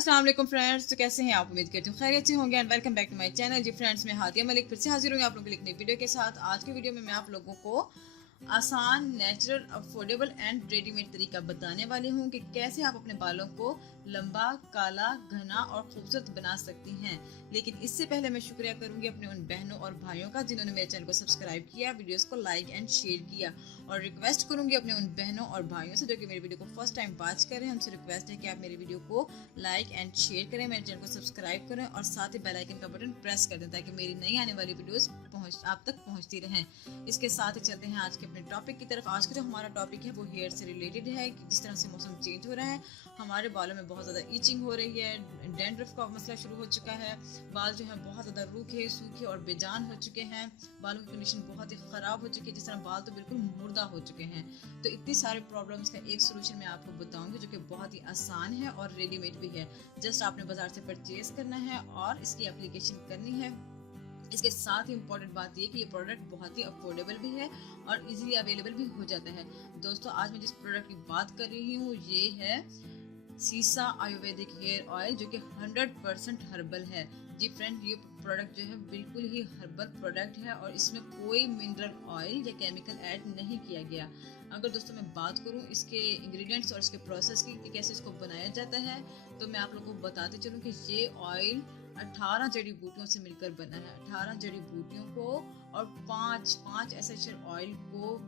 अस्सलाम वालेकुम फ्रेंड्स, तो कैसे हैं आप? उम्मीद करती हूँ खैरियत से होंगे and welcome back to my channel. जी फ्रेंड्स, मैं हादिया मलिक फिर से हाजिर हूँ आप लोगों के लिए एक नई वीडियो के साथ। आज की वीडियो में मैं आप लोगों को आसान, नेचुरल, अफोर्डेबल एंड रेडीमेड तरीका बताने वाली हूँ कि कैसे आप अपने बालों को लंबा, काला, घना और खूबसूरत बना सकती हैं। लेकिन इससे पहले मैं शुक्रिया करूंगी अपने उन बहनों और भाइयों का जिन्होंने मेरे चैनल को सब्सक्राइब किया, वीडियोस को लाइक एंड शेयर किया। और रिक्वेस्ट करूंगी अपने उन बहनों और भाइयों से जो कि मेरी वीडियो को फर्स्ट टाइम वॉच कर रहे हैं, उनसे रिक्वेस्ट है कि आप मेरी वीडियो को लाइक एंड शेयर करें, मेरे चैनल को सब्सक्राइब करें और साथ ही बेल आइकन का बटन प्रेस कर दें ताकि मेरी नई आने वाली वीडियोस आप तक पहुंचती रहें। इसके साथ ही चलते हैं आज के अपने टॉपिक की तरफ। आज का जो हमारा टॉपिक है वो हेयर से रिलेटेड है कि जिस तरह से मौसम चेंज हो रहा है, हमारे बालों में बहुत ज़्यादा ईचिंग हो रही है, डैंड्रफ का मसला शुरू हो चुका है, बाल जो है बहुत ज़्यादा रूखे, सूखे और बेजान हो चुके हैं, बालों की कंडीशन बहुत ही ख़राब हो चुकी है, जिस तरह बाल तो बिल्कुल मुर्दा हो चुके हैं। तो इतनी सारे प्रॉब्लम्स का एक सोल्यूशन मैं आपको बताऊंगी जो कि बहुत ही आसान है और रेडीमेड भी है। जस्ट आपने बाजार से परचेज करना है और इसकी एप्लीकेशन करनी है। इसके साथ ही इम्पॉर्टेंट बात यह कि ये प्रोडक्ट बहुत ही अफोर्डेबल भी है और इजीली अवेलेबल भी हो जाता है। दोस्तों, आज मैं जिस प्रोडक्ट की बात कर रही हूँ ये है सीसा आयुर्वेदिक हेयर ऑयल, जो कि 100% हर्बल है। जी फ्रेंड, ये प्रोडक्ट जो है बिल्कुल ही हर्बल प्रोडक्ट है और इसमें कोई मिनरल ऑयल या केमिकल ऐड नहीं किया गया। अगर दोस्तों मैं बात करूं इसके इंग्रेडिएंट्स और इसके प्रोसेस की कि कैसे इसको बनाया जाता है, तो मैं आप लोगों को बताते चलूं कि ये ऑयल 18 जड़ी बूटियों से मिलकर बना है। 18 जड़ी बूटियों को और पाँच एसेंशियल ऑयल को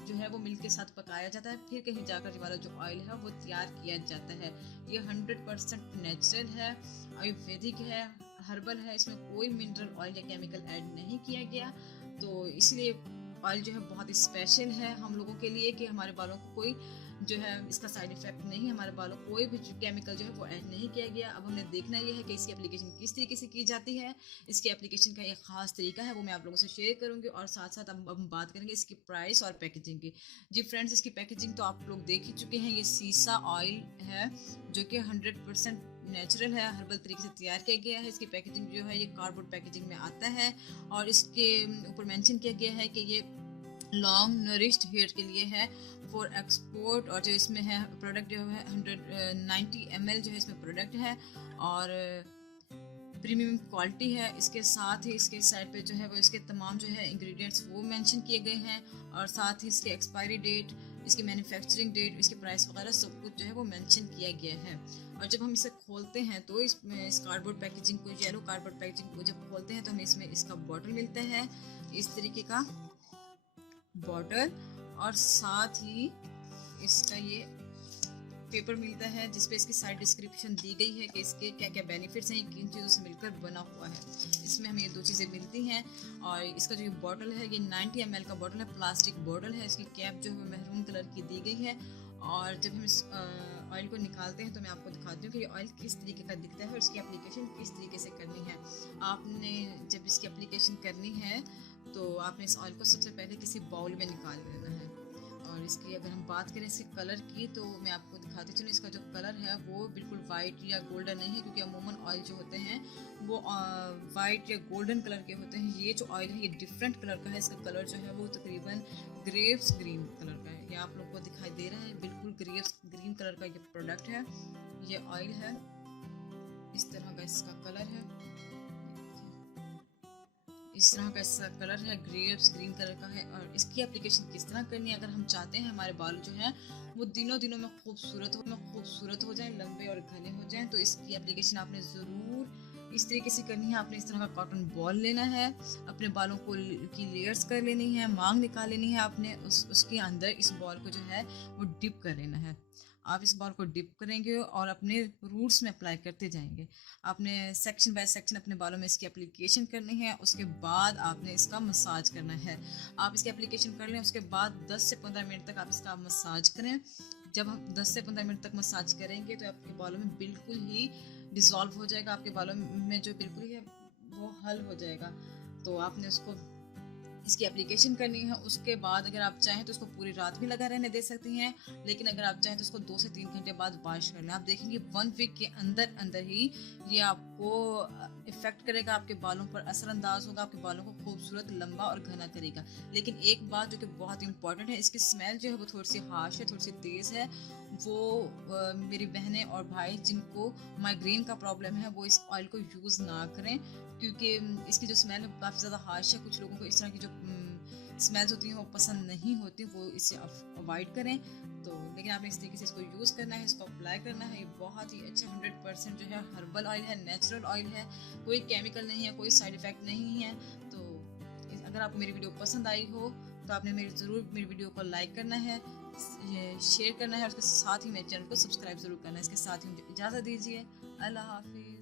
जो है वो मिल्क के साथ पकाया जाता है, फिर कहीं जाकर वाला जो ऑयल है वो तैयार किया जाता है। ये 100% नेचुरल है, आयुर्वेदिक है, हर्बल है, इसमें कोई मिनरल ऑयल या केमिकल ऐड नहीं किया गया। तो इसलिए ऑयल जो है बहुत ही स्पेशल है हम लोगों के लिए कि हमारे बालों को कोई जो है इसका साइड इफेक्ट नहीं, हमारे बालों को कोई भी केमिकल जो है वो ऐड नहीं किया गया। अब हमें देखना यह है कि इसकी एप्लीकेशन किस तरीके से की जाती है। इसकी एप्लीकेशन का एक खास तरीका है वो मैं आप लोगों से शेयर करूंगी और साथ साथ अब हम बात करेंगे इसकी प्राइस और पैकेजिंग की। जी फ्रेंड्स, इसकी पैकेजिंग तो आप लोग देख ही चुके हैं। ये सीसा ऑयल है जो कि 100% नेचुरल है, हर्बल तरीके से तैयार किया गया है। इसकी पैकेजिंग जो है ये कार्डबोर्ड पैकेजिंग में आता है और इसके ऊपर मेंशन किया गया है कि ये लॉन्ग नरिश्ड हेयर के लिए है फॉर एक्सपोर्ट। और जो इसमें है प्रोडक्ट जो है 190 ml जो है इसमें प्रोडक्ट है और प्रीमियम क्वालिटी है। इसके साथ ही इसके साइड पे जो है वो इसके तमाम जो है इंग्रेडिएंट्स वो मेंशन किए गए हैं और साथ ही इसके एक्सपायरी डेट, इसकी मैन्युफैक्चरिंग डेट, इसके प्राइस वगैरह सब कुछ जो है वो मेंशन किया गया है। और जब हम इसे खोलते हैं तो इसमें इस कार्डबोर्ड पैकेजिंग को, येलो कार्डबोर्ड पैकेजिंग को जब खोलते हैं तो हमें इसमें इसका बॉटल मिलता है, इस तरीके का बॉटल, और साथ ही इसका ये पेपर मिलता है जिसपे इसकी साइड डिस्क्रिप्शन दी गई है कि इसके क्या क्या बेनिफिट्स हैं, ये किन चीज़ों से मिलकर बना हुआ है। इसमें हमें ये दो चीज़ें मिलती हैं। और इसका जो ये बॉटल है ये 90 ml का बॉटल है, प्लास्टिक बॉटल है। इसकी कैप जो है महरून कलर की दी गई है। और जब हम इस ऑयल को निकालते हैं तो मैं आपको दिखाती हूँ कि ये ऑयल किस तरीके का दिखता है और इसकी एप्लीकेशन किस तरीके से करनी है। आपने जब इसकी एप्लीकेशन करनी है तो आपने इस ऑयल को सबसे पहले किसी बाउल में निकाल लेना है। और इसकी अगर हम बात करें इसके कलर की तो मैं आपको दिखाती चलूँ, इसका जो कलर है वो बिल्कुल वाइट या गोल्डन नहीं है, क्योंकि अमूमन ऑयल जो होते हैं वो वाइट या गोल्डन कलर के होते हैं। ये जो ऑयल है ये डिफरेंट कलर का है। इसका कलर जो है वो तकरीबन ग्रेप्स ग्रीन कलर का है। ये आप लोग को दिखाई दे रहा है, बिल्कुल ग्रेप्स ग्रीन कलर का ये प्रोडक्ट है, ये ऑयल है। इस तरह का इसका कलर है, इस तरह का इसका कलर है, ग्रेप्स ग्रीन कलर का है। और इसकी एप्लीकेशन किस तरह करनी है, अगर हम चाहते हैं हमारे बाल जो हैं वो दिनों दिनों में खूबसूरत हो जाएं, लंबे और घने हो जाएं, तो इसकी एप्लीकेशन आपने ज़रूर इस तरीके से करनी है। आपने इस तरह का कॉटन बॉल लेना है, अपने बालों को की लेयर्स कर लेनी है, मांग निकाल लेनी है। आपने उसके अंदर इस बॉल को जो है वो डिप कर लेना है। आप इस बॉल को डिप करेंगे और अपने रूट्स में अप्लाई करते जाएंगे। आपने सेक्शन बाय सेक्शन अपने बालों में इसकी एप्लीकेशन करनी है। उसके बाद आपने इसका मसाज करना है। आप इसकी एप्लीकेशन कर लें, उसके बाद 10 से 15 मिनट तक आप इसका मसाज करें। जब हम 10 से 15 मिनट तक मसाज करेंगे तो आपके बालों में बिल्कुल ही डिज़ोल्व हो जाएगा, आपके बालों में जो बिल्कुल ही वो हल हो जाएगा। तो आपने उसको इसकी एप्लीकेशन करनी है। उसके बाद अगर आप चाहें तो उसको पूरी रात भी लगा रहने दे सकती हैं, लेकिन अगर आप चाहें तो उसको 2 से 3 घंटे बाद वॉश कर लें। आप देखेंगे 1 वीक के अंदर अंदर ही ये आपको इफेक्ट करेगा, आपके बालों पर असरअंदाज होगा, आपके बालों को खूबसूरत, लंबा और घना करेगा। लेकिन एक बात जो कि बहुत इंपॉर्टेंट है, इसकी स्मेल जो है वो थोड़ी सी हार्श है, थोड़ी सी तेज़ है, वो मेरी बहनें और भाई जिनको माइग्रेन का प्रॉब्लम है वो इस ऑयल को यूज़ ना करें, क्योंकि इसकी जो स्मेल है काफ़ी ज़्यादा हार्श है। कुछ लोगों को इस तरह की जो स्मेल्स होती हैं वो पसंद नहीं होती, वो इसे अवॉइड करें। तो लेकिन आपने इस तरीके से इसको यूज़ करना है, इसको अप्लाई करना है। ये बहुत ही अच्छा 100% जो है हर्बल ऑयल है, नेचुरल ऑयल है, कोई केमिकल नहीं है, कोई साइड इफ़ेक्ट नहीं है। तो अगर आपको मेरी वीडियो पसंद आई हो तो आपने ज़रूर मेरी वीडियो को लाइक करना है, शेयर करना है और उसके साथ ही मेरे चैनल को सब्सक्राइब ज़रूर करना है। इसके साथ ही मुझे इजाज़त दीजिए। अल्लाह हाफिज़।